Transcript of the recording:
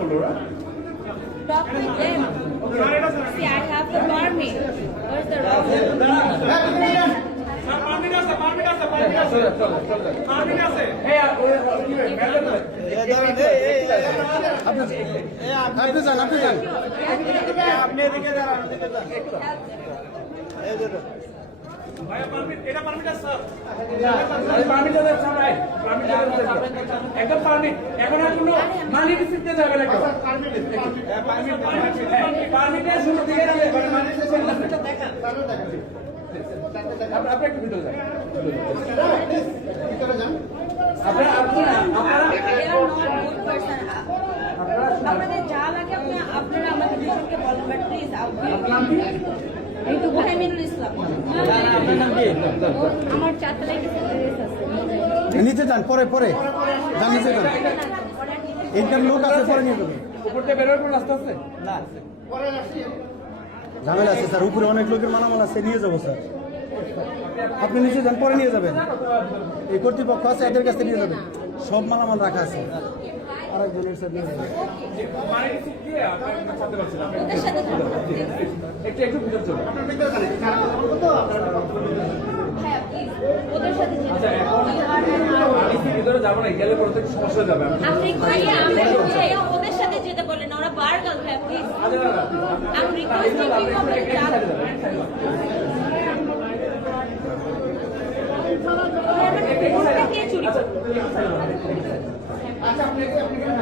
Talk with them. See, I have the permit. Where's the road? একদম permit এখন আর কোনো মানি রিসিপ্টে যাবে না কেউ পারমিটে শুরু থেকে আপনি একটু ভিতরে যান আপনারা আপনাদের যা লাগে আপনারা আমাদের দুজনকে বলবেন বাট প্লিজ এইটু ভাইমিনুল ইসলাম আমার 4 তারিখে ড্রেস আছে নিচে যান পরে পরে যান নিচে যান ইনকাম লোক আছে পরে নিয়ে যাবেন উপর থেকে বেরোয় কোনো রাস্তা আছে না ঝামেলা আছে স্যার উপরে অনেক লোকের মালামাল আছে নিয়ে যাবো স্যার আপনি নিচে যান পরে নিয়ে যাবেন এই কর্তৃপক্ষ আছে এদের কাছে নিয়ে যাবেন সব মালামাল রাখা আছে আরেকজনের স্যার নিয়ে যাবেন মানি রিসিপ্ট দিয়ে আপনারা করতে পারছিলাম ওদের সাথে একটু ভিতরে চলুন হ্যাঁ প্লিজ ওদের সাথে আচ্ছা এখন আমি কি ভিতরে যাবো না গেলে পরে তো সমস্যা যাবে আপনি ওদের সাথে যেতে বলেন ওরা বার্গাল ভাই প্লিজ আমি রিকোয়েস্টিং ইউ কে চুরি